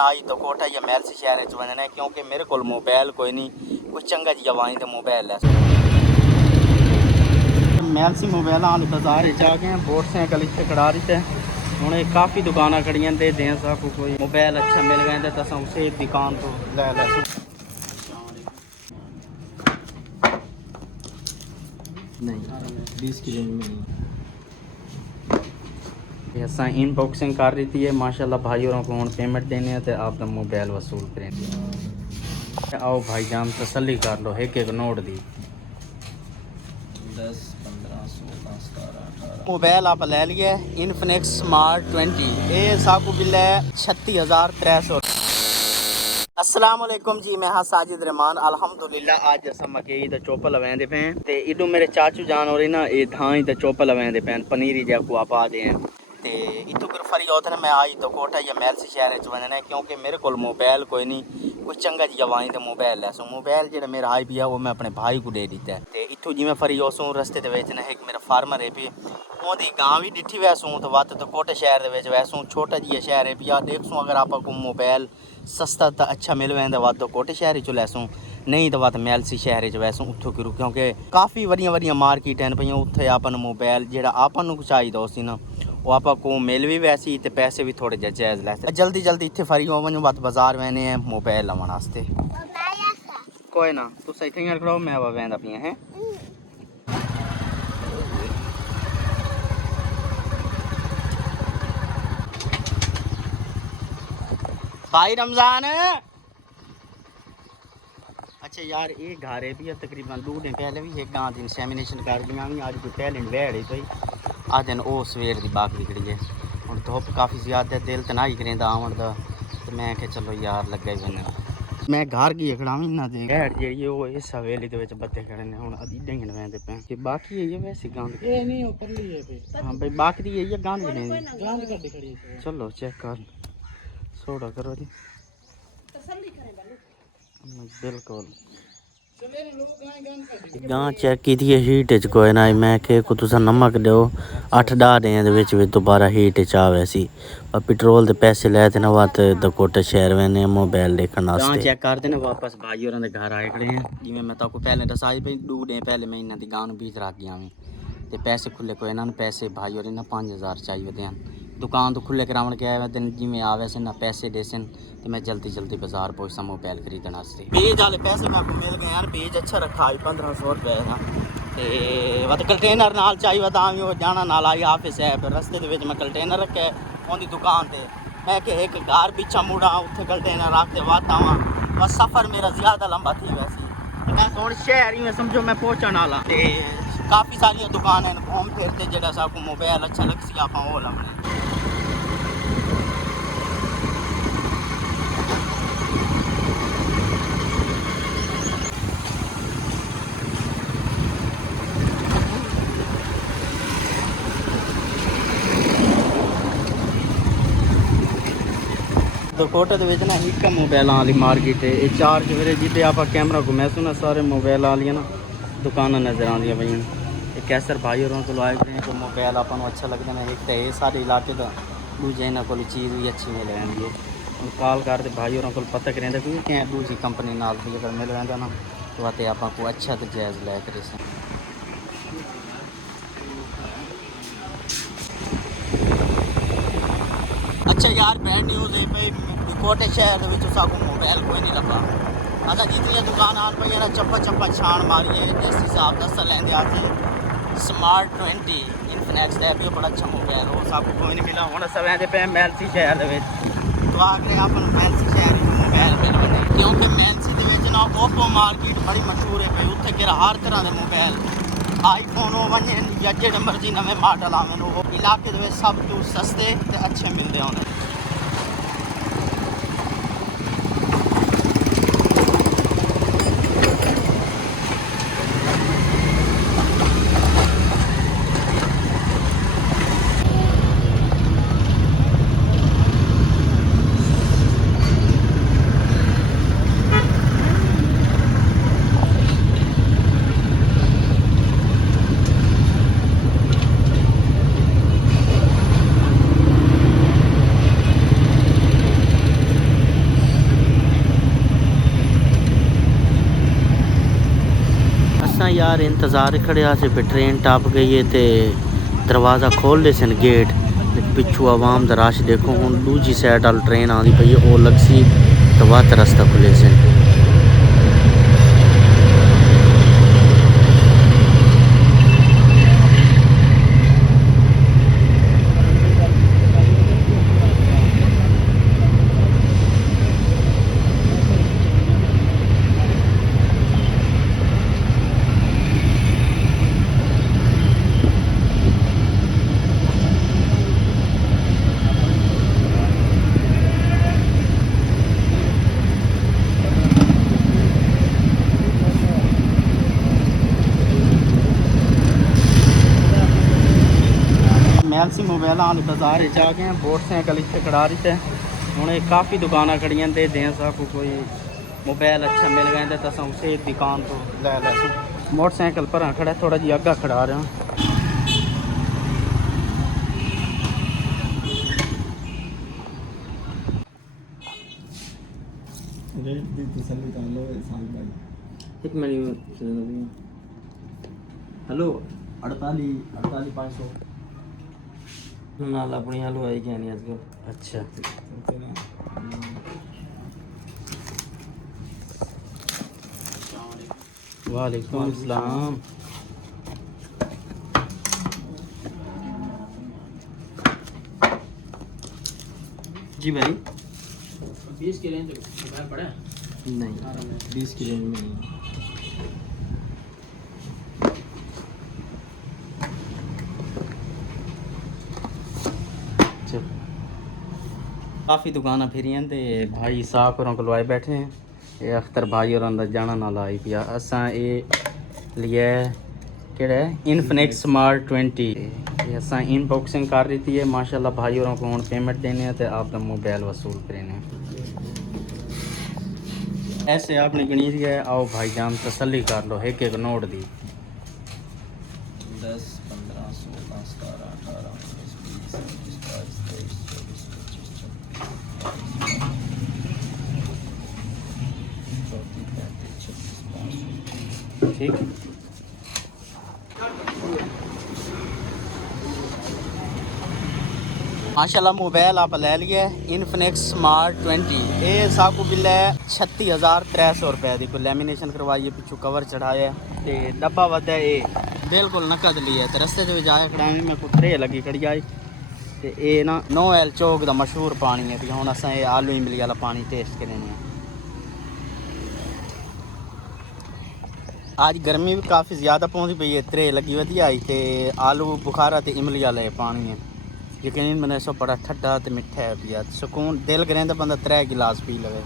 आज तो कोटा या महल से शहर च वजना है क्योंकि मेरे को मोबाइल कोई नहीं कुछ चंगा जी जवानी तो मोबाइल है महल से मोबाइल आल बाजार आ गए हैं मोटरसाइकिल इतने खड़ा रही है हूँ काफ़ी दुकाना खड़ियां दे दें साकू कोई मोबाइल अच्छा मिल गए तो अस उसे दुकान तो ले लै नहीं 20 की रेंज में ऐसा इनबॉक्सिंग कर रही थी माशाल्लाह भाई और को पेमेंट देने हैं तो आप मोबाइल वसूल करें आओ भाई जान तसल्ली कर लो एक नोट दी 10 15 16 17 मोबाइल आप ले लिया इनफिनिक्स स्मार्ट 20 ये साकू बिल है 36,300। अस्सलाम वालेकुम जी मैं हाँ साजिद रहमान अल्हम्दुलिल्लाह आज अस मकई दा चोप लवेंदे पे ते इडू मेरे चाचू जान हो रही ना ये धाई दा चोप लवेंदे पे पनीरी जैको आप आ दे ते इतु गिरफरी होते मैं आज तो कोटा या महल से शहर च वजना है क्योंकि मेरे को मोबाइल कोई नहीं कुछ चंगा जी जवानी तो मोबाइल है सो मोबाइल जो मेरा आई पिया वो मैं अपने भाई को दे दिता है ते इतू जिमें फरी उसों रस्ते ना एक मेरा फार्मर है भी ओदी गांव भी डिठी वैसूँ तो वत तो कोटे शहर वैसूँ छोटा जी शहर है पिया देखसूँ अगर आप मोबाइल सस्ता तो अच्छा मिल वैंदा वत तो कोटे शहर चो लैसूँ नहीं तो वत महल से शहर वैसूँ उत्थों करूँ क्योंकि काफ़ी वड़िया वड़िया मार्केट हैं पे उत्थे आपन मोबाइल जो आपन चाहिए उसी ना वो आप को मिल भी वैसी तो पैसे भी थोड़े जे जायज़ लैसे जल्दी जल्दी इतने फरी हो वजो वत बाजार वहने हैं मोबाइल लवन वास्ते कोई ना तुस इतने खड़ो मैं वहदा पिया है भाई रमजान अच्छा यार ये घर है भी तकरीबन 2 दिन पहले भी एक गांव की इंसेमिनेशन कर दिया भी अज कोई पहले वेड़ है कोई आ दिन वो सवेर की बाकी खड़ी है हम धुप काफ़ी ज़्यादा दिल तो ना ही करें आवन का तो मैं क्या चलो यार लगे ही बने मैं घर की खड़ा भी ना दे वेड़ जी वो इस हवेली के बत्ते खड़े ने हूँ इदा ही नवेंदे पे बाकी है वैसे गंद हाँ भाई बाकी है गंद चलो चेक कर सोड़ा करो जी बिल्कुल गां चेक की थी हीट च कोई ना मैं के को तुसा नमक दो 8-10 दिन दे विच दोबारा हीट च आवे सी पर पेट्रोल दे पैसे ले थे ना वत दकोटा शहर वेने मोबाइल देखने वास्ते गां चेक कर देने वापस भाई होरां दे घर आए खड़े हैं जिवें मैं ताको पहले दसा भाई 2 दिन पहले मैं इन्हां दी गां नूं बीज रख गया ते पैसे खुले कोई ना पैसे भाई होरें ना 5000 चाहिए थे दुकान तो खुले करावन के आए दिन जिमें आवे से ना पैसे दे सन तो मैं जल्दी जल्दी बाजार पहुंचा मोबाइल खरीदने वास्ते बीज वाले पैसे मैं आपको मिल गए यार बीज अच्छा रखा 1500 रुपये का तो कंटेनर नाल चाहिए था भी जाना नाल आई ऑफिस है रस्ते मैं कंटेनर रखे उनकी दुकान पर मैं कि एक घर पिछा मुड़ा उत्थे कंटेनर रखते वाता आवा बस सफ़र मेरा ज़्यादा लंबा थी वैसे मैं हूँ शहर ही में समझो मैं पहुँचने वाला काफ़ी सारिया दुकान हैं घूम फिरते जो सबको मोबाइल अच्छा लग सी आप वो लभने तो कोटा के ना एक मोबाइल वाली मार्केट है ये 4 चवेरे जिते आप कैमरा घूमै सो ना सारे मोबाइल वाली ना दुकान नज़र आदि पे ये कैसर भाई और को आए हैं तो मोबाइल आप अच्छा लगता है एक तो ये सारे इलाके का दूजे इन्होंने को चीज़ भी अच्छी मिल रही है हम कॉल करते भाई और को पता करें क्योंकि दूसरी कंपनी नाल भी अगर मिल रहा ना तो आते आपको अच्छा तो जायज़ लै कर अच्छा यार बैड न्यूज़ है भाई कोटे शहर मोबाइल कोई नहीं लगा असा जितनी दुकान आन पे ना चप्पा चप्पा छान मारी है जिस हिसाब दस लेंदे आते स्मार्ट 20 इनफिनिक्स का भी बड़ा अच्छा मोबाइल वो सबको कोई नहीं मिला हूँ सब आते पे महलसी शहर तो आगे आप महलसी शहर मोबाइल मिल बने क्योंकि महलसी ना ओप्पो मार्केट बड़ी मशहूर है भाई उत्थे गिर हर तरह के मोबाइल आईफोन हो वन या जो मर्जी नवे मॉडल आवे वो इलाके सब तो सस्ते तो अच्छे मिलते हैं यार इंतज़ार खड़े से फिर ट्रेन टप गई है तो दरवाज़ा खोल ले सन गेट पिछू आवाम दा रश देखो हूँ दूजी साइड वाल ट्रेन आती पई है वो लग सी तो वह रास्ता खुले सन। मैलसी मोबाइल आने बाजार आ गए मोटरसाइकिल इतने खड़ा रही थे हूँ काफ़ी दुकाना खड़िया दे दें साकू कोई मोबाइल अच्छा मिल गया तो अस उस दुकान तो लै लैसूँ। मोटरसाइकिल पर खड़ा थोड़ा जी अग्गा खड़ा रहा एक मिनट। हेलो 48 500 नाल अपनी हलवाई क्या नहीं आजकल। अच्छा वालेकुम अस्सलाम। जी भाई 20 की रेंज में पड़ा नहीं 20 की रेंज में नहीं। काफ़ी दुकाना फिरियां ते भाई साहब होरों को लवाए बैठे हैं ये अख्तर भाई होरों दा जाना ना लाई पिया असा ये लिया केड़ा है इनफिनिक्स स्मार्ट 20 ये असा इनबॉक्सिंग कर रही थी माशाल्लाह भाई होरों को हुण पेमेंट देने हैं तो आपका मोबाइल वसूल करेने ऐसे आपने गणी दिया है। आओ भाई जान तसल्ली कर लो एक एक नोट दी 10 15 16 17 18 19 20 21 22 23 ठीक। माशाल्लाह मोबाइल आप ले लिया इनफिनिक्स स्मार्ट 20 ये साकू बिल है 36,300 रुपए की कोई लैमीनेशन करवाई है पिछू कवर चढ़ाया तो डब्बा वध है ये बिल्कुल नकद लिया तो रस्ते से जाए खड़ावी में कुछ ट्रे लगी खड़ी आई तो ये ना 9L चौक का मशहूर पानी है भी हम असा आलू इमली वाला पानी टेस्ट करें। आज गर्मी भी काफ़ी ज़्यादा पहुँची पई है त्रे लगी वधिया आई तो आलू बुखारा तो इमली वाला पानी है यकीन मैंने सो बड़ा ठंडा तो मिठा है पिया सुकून दिल करें तो बंदा 3 गिलास पी लवे।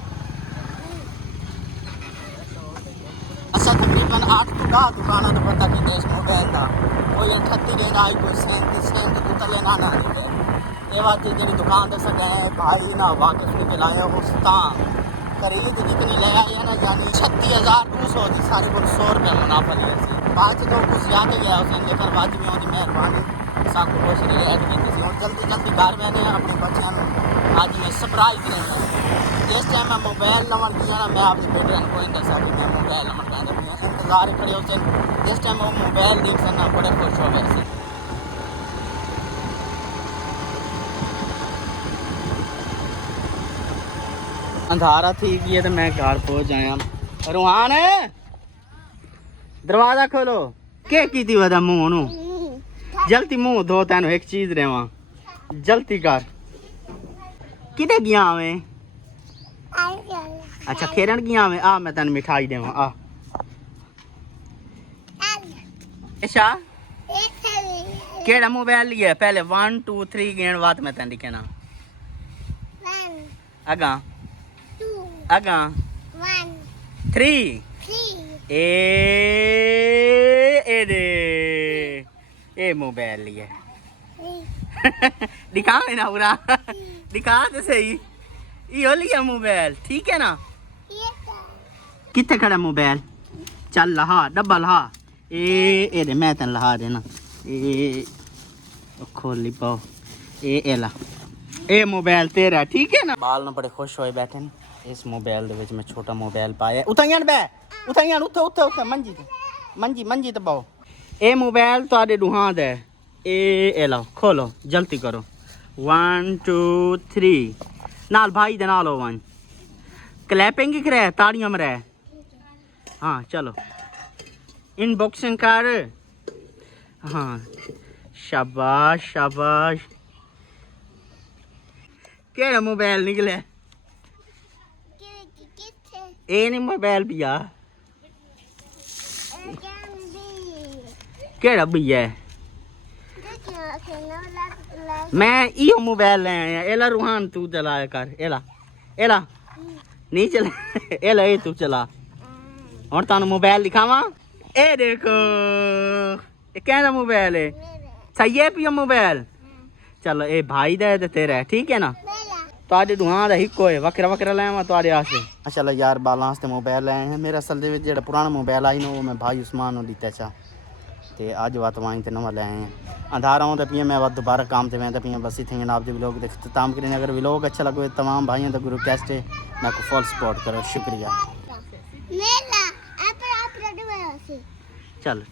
असा तकरीबन 8 to 10 दुकाना तो पता नहीं देश मोबाइल का कोई 38 देना आई कोई 37 तो तले ना ये बात जी दुकान दे सके भाई ना वाकिफ ने चलाया उस खरीद जितनी ले आई है ना यानी 36,200 की सारी को 100 रुपये मुनाफा लिया सी बाद तो कुछ ज़्यादा गया उसने लेकिन बाद में उनकी मेहरबानी साकू कुछ नहीं ऐड की थी और जल्दी जल्दी घर मैंने अपने बच्चों में आज मैं सरप्राइज करें जिस टाइम मैं मोबाइल नंबर दिया ना मैं अपने बेटे को कोई दसा कि मैं मोबाइल नंबर कहने दिया इंतज़ार खड़े होते जिस टाइम वो मोबाइल देख सकना बड़े खुश हो गए थे। अंधारा थी गई है तो मैं घर पहुंच आया। रूहान दरवाजा खोलो के की वजह मुंह नू जल्दी मुंह धो तेन एक चीज रेवा जल्दी कर किते गया हमें अच्छा खेरन गया हमें आ मैं तेन मिठाई देवा आ अच्छा केड़ा मोबाइल लिया पहले 1 2 3 गेण बात मैं तेन कहना अगा अगा 1 3 ए मोबाइल लिया दिखा में ना पूरा दिखा तो सही ये लिया मोबाइल ठीक है ना कितने खड़ा मोबाइल चल लहा डब्बा लहा ए दे मैं तेन लहा देना ए खोली पाओ ए ला ए मोबाइल तेरा ठीक है ना बाल ना बड़े खुश होए बैठे इस मोबाइल दे विच मैं छोटा मोबाइल पाया उताइयां बे उताइयां उठे उठे उठे मंजी ते मंजी मंजी दबाओ ये मोबाइल तुहाडे दुहां दा है ए लो खोलो जल्दी करो 1 2 3 नाल भाई दे नाल हो वन क्लैपिंग ही करे ताड़ियां मरे हाँ चलो इनबॉक्सिंग कर हाँ शाबाश शाबाश केड़ा मोबाइल निकले ए नहीं मोबाइल पिया केड़ा भैया मैं इो मोबाइल ले आया एला रूहान तू चलाया कर एला एला नहीं चला एला ए तू चला और तानु मोबाइल दिखावा ए देखो ये कहना मोबाइल है सही है पियो मोबाइल चलो ए भाई दा ते तेरा है ठीक है ना ਤੁਹਾਡੇ ਦੁਹਾਂ ਦਾ ਇੱਕੋ ਹੈ ਵੱਖਰਾ ਵੱਖਰਾ ਲੈ ਆਵਾਂ ਤੁਹਾਡੇ ਵਾਸਤੇ ਮਾਸ਼ਾਅੱਲਾ ਯਾਰ ਬਾਲਾਂ ਵਾਸਤੇ ਮੋਬਾਈਲ ਲੈ ਆਏ ਮੇਰੇ ਅਸਲ ਦੇ ਵਿੱਚ ਜਿਹੜਾ ਪੁਰਾਣਾ ਮੋਬਾਈਲ ਆਈ ਨਾ ਉਹ ਮੈਂ ਭਾਈ ਉਸਮਾਨ ਨੂੰ ਦਿੱਤਾ ਚਾ ਤੇ ਅੱਜ ਵਾਤਵਾਈ ਤੇ ਨਵਾਂ ਲੈ ਆਏ अंधारा होता पिया मैं वक्त दोबारा काम से मैं पिया बस इतने जनाब जो व्लॉग देख तमाम करें अगर व्लॉग अच्छा लगे तमाम भाइयों का गुरु कैस्ट है मैं को फुल सपोर्ट करो शुक्रिया चल